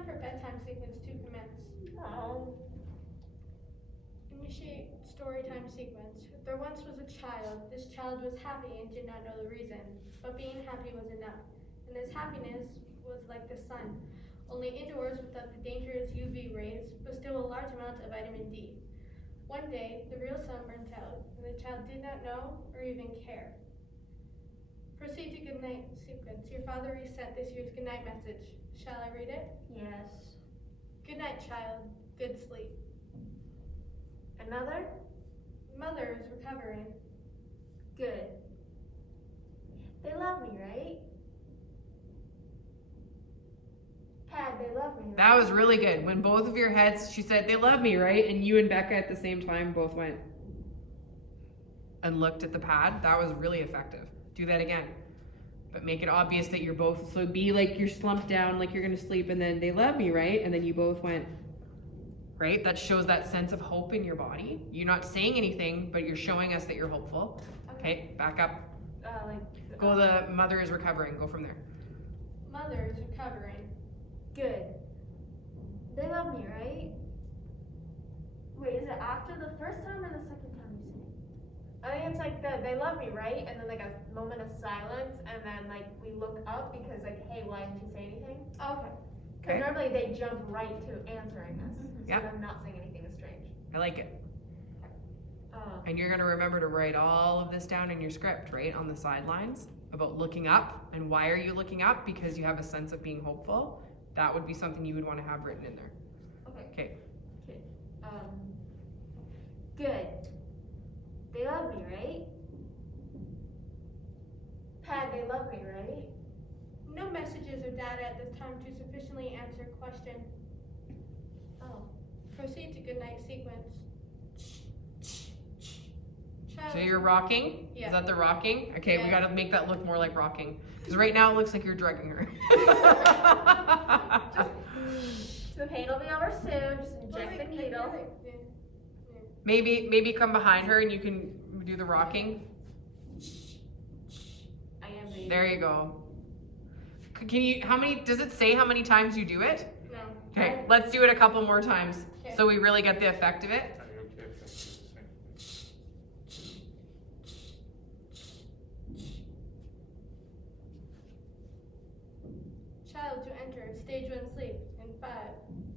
time for bedtime sequence to commence. Oh. Initiate story time sequence. There once was a child. This child was happy and did not know the reason, but being happy was enough. And this happiness was like the sun, only indoors without the dangerous UV rays, but still a large amount of vitamin D. One day, the real sun burnt out, and the child did not know or even care. Proceed to goodnight sequence. Your father resent this year's goodnight message. Shall I read it? Yes. Good night, child. Good sleep. Another? Mother is recovering. Good. They love me, right? Pad, they love me, right? That was really good. When both of your heads, she said, they love me, right? And you and Becca at the same time both went and looked at the pad. That was really effective. Do that again. But make it obvious that you're both, so be like you're slumped down, like you're gonna sleep, and then they love me, right? And then you both went, right? That shows that sense of hope in your body. You're not saying anything, but you're showing us that you're hopeful. Okay, back up. Go the mother is recovering. Go from there. Mother is recovering. Good. They love me, right? Wait, is it after the first time or the second time you say it? I think it's like they love me, right? And then like a moment of silence, and then like we look up because like, hey, why didn't you say anything? Okay. Because Okay. normally they jump right to answering us. Yep. So I'm not saying anything is strange. I like it. And you're gonna remember to write all of this down in your script, right? On the sidelines about looking up. And why are you looking up? Because you have a sense of being hopeful. That would be something you would want to have written in there. Okay. Okay. Okay. Good. They love me, right? Pad, they love me, right? No messages or data at this time to sufficiently answer question. Oh. Proceed to goodnight sequence. Child. So you're rocking? Yeah. Is that the rocking? Okay, we Yeah. gotta make that look more like rocking. Because right now it looks like you're drugging her. The pain will be over soon. Just inject the needle. Maybe come behind her and you can do the rocking. I am baby. There you go. Can you, how many, does it say how many times you do it? No. Okay, let's do it a couple more times Okay. so we really get the effect of it. Are you okay if that's the same? Child to enter stage 1 sleep in 5,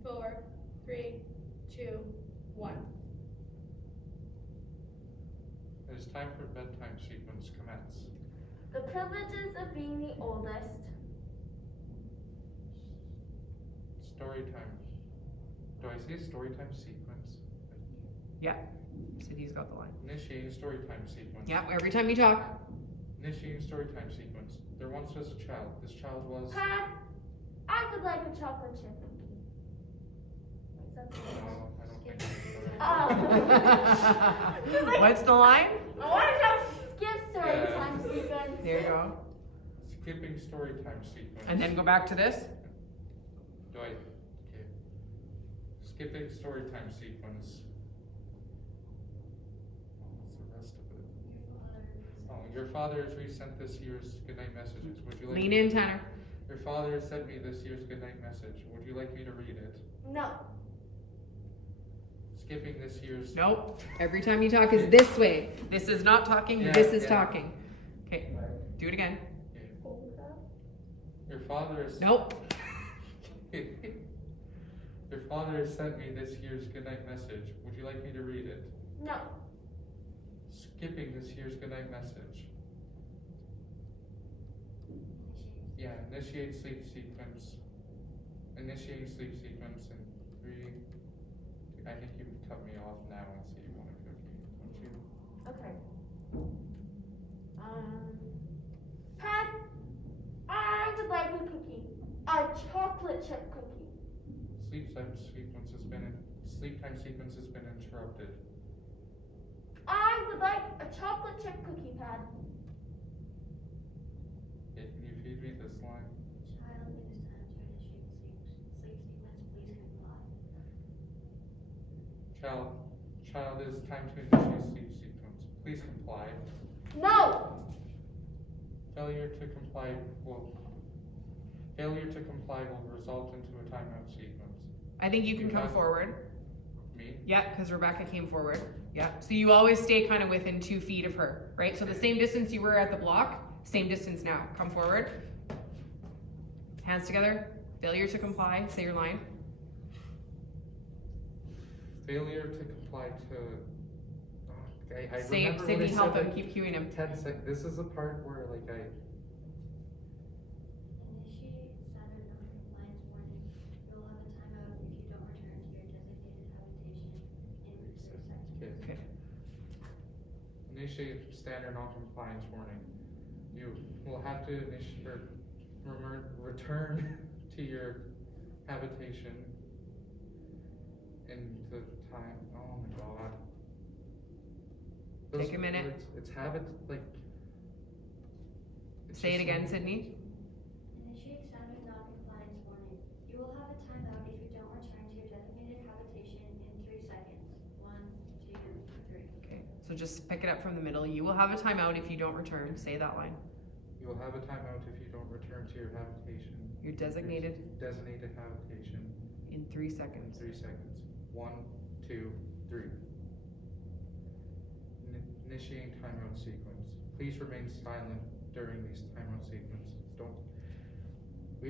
4, 3, 2, 1. It is time for bedtime sequence commence. The privileges of being the oldest. Story time. Do I say story time sequence? Yeah, so he's got the line. Initiating story time sequence. Yeah, every time you talk. Initiating story time sequence. There once was a child. This child was. Pat, I would like a chocolate chip cookie. Is that the No, I don't think it's Oh. What's the line? I want to have skip story Yeah. time sequence. There you go. Skipping story time sequence. And then go back to this. Do I? Okay. Skipping story time sequence. What's the rest of it? Oh, your father has resent this year's goodnight messages. Would you like Lean me in, to- Tanner. Your father has sent me this year's goodnight message. Would you like me to read it? No. Skipping this year's. Nope. Every time you talk is this way. This is not talking, Yeah, this is yeah. talking. Okay, do it again. Okay. Your father has. Nope. Your father has sent me this year's goodnight message. Would you like me to read it? No. Skipping this year's goodnight message. Yeah, initiate sleep sequence. Initiating sleep sequence in 3. I think you can cut me off now and say you want a cookie, don't you? Okay. Pat, I would like a cookie. A chocolate chip cookie. Sleep time sequence has been interrupted. I would like a chocolate chip cookie, Pat. Yeah, can you feed me this line? Child, it is time to initiate sleep sequence. Please comply. Child, it is time to initiate sleep sequence. Please comply. No. Failure to comply will Failure to comply will result into a timeout sequence. I think you can come forward. Me? Yeah, because Rebecca came forward. Yeah, so you always stay kind of within 2 feet of her, right? So the same distance you were at the block, same distance now. Come forward. Hands together. Failure to comply. Say your line. Failure to comply to. I Say, remember when Sydney, I said help him. that Keep cueing him. 10 seconds. This is the part where like I. Initiate Saturn non-compliance warning. You will have a timeout if you don't return to your designated habitation in 3 seconds. Okay. Okay. Initiate standard non-compliance warning. You will have to return to your habitation in the time. Oh my god. Take a minute. Words, it's habit like. it's Say it just- again, Sydney. Initiate Saturn non-compliance warning. You will have a timeout if you don't return to your designated habitation in 3 seconds. 1, 2, 3. Okay, so just pick it up from the middle. You will have a timeout if you don't return. Say that line. You will have a timeout if you don't return to your habitation. Your designated habitation in 3 in seconds. 3 seconds. 1, 2, 3. Initiating timeout sequence. Please remain silent during these timeout sequence. Don't.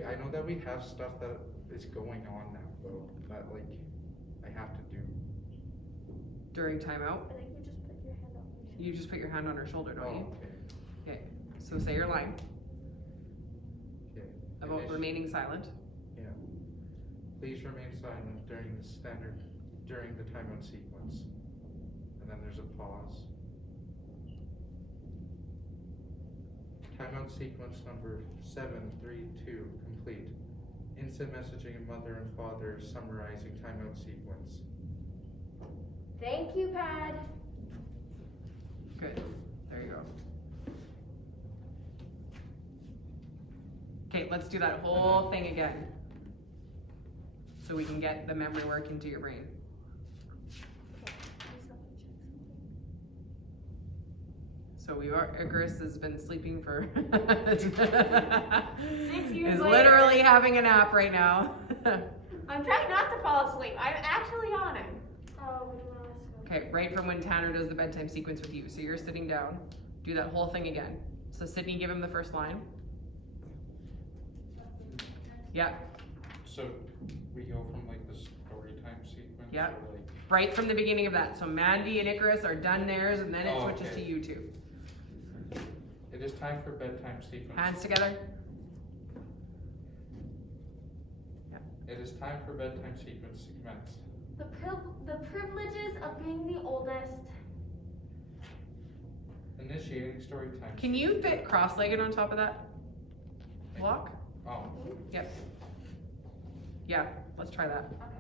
I know that we have stuff that is going on now, though, that like I have to do. During timeout, I think you just put your hand up. you just put your hand on her shoulder, don't you? Okay. Okay, so say your line Okay. about remaining silent. Yeah. Please remain silent during the timeout sequence. And then there's a pause. Timeout sequence number 732 complete. Instant messaging of mother and father summarizing timeout sequence. Thank you, Pad. Good, there you go. Okay, let's do that whole thing again. So we can get the memory work into your brain. So Icarus has been sleeping for 6 years is later. literally having a nap right now. I'm trying not to fall asleep. I'm actually yawning. Oh, what do you want us to Okay, right from when Tanner does the bedtime sequence with you. So you're sitting down. Do that whole thing again. So Sydney, give him the first line. Yeah, So we go from like the story time sequence. Yeah. Or, like, right from the beginning of that. So Mandy and Icarus are done theirs, and then it Oh, switches okay. to you two. it is time for bedtime sequence. Hands together. It is time for bedtime sequence to commence. The privileges of being the oldest. Initiating story time. Can you fit cross-legged on top of that block? Oh, Yep. Yeah, let's try that. Okay.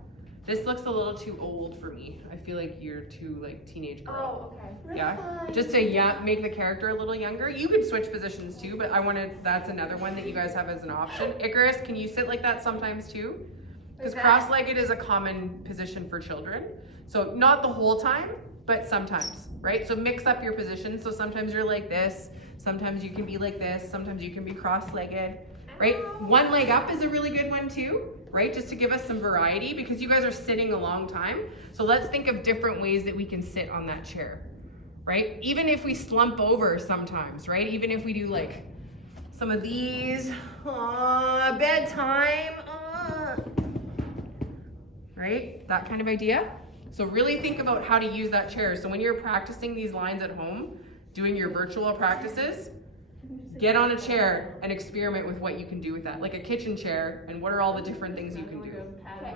This looks a little too old for me. I feel like you're too like teenage girl. Oh, okay. Yeah, just to make the character a little younger. You could switch positions too, but that's another one that you guys have as an option. Icarus, can you sit like that sometimes too? Because Is that- cross-legged is a common position for children. So not the whole time, but sometimes, right? So mix up your positions. So sometimes you're like this, sometimes you can be like this, sometimes you can be cross-legged, right? One leg up is a really good one too, right? Just to give us some variety because you guys are sitting a long time. So let's think of different ways that we can sit on that chair, right? Even if we slump over sometimes, right? Even if we do like some of these, bedtime, right? That kind of idea. So really think about how to use that chair. So when you're practicing these lines at home, doing your virtual practices, get on a chair and experiment with what you can do with that. Like a kitchen chair, and what are all the different things you can do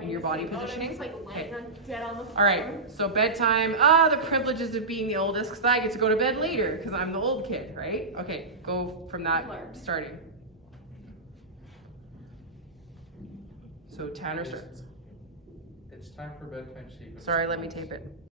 in your body positioning? Just like laying dead on the floor. All right, so bedtime, the privileges of being the oldest, because I get to go to bed later, because I'm the old kid, right? Okay, go from that starting. So Tanner starts. it's time for bedtime sequence. Sorry, let me tape it.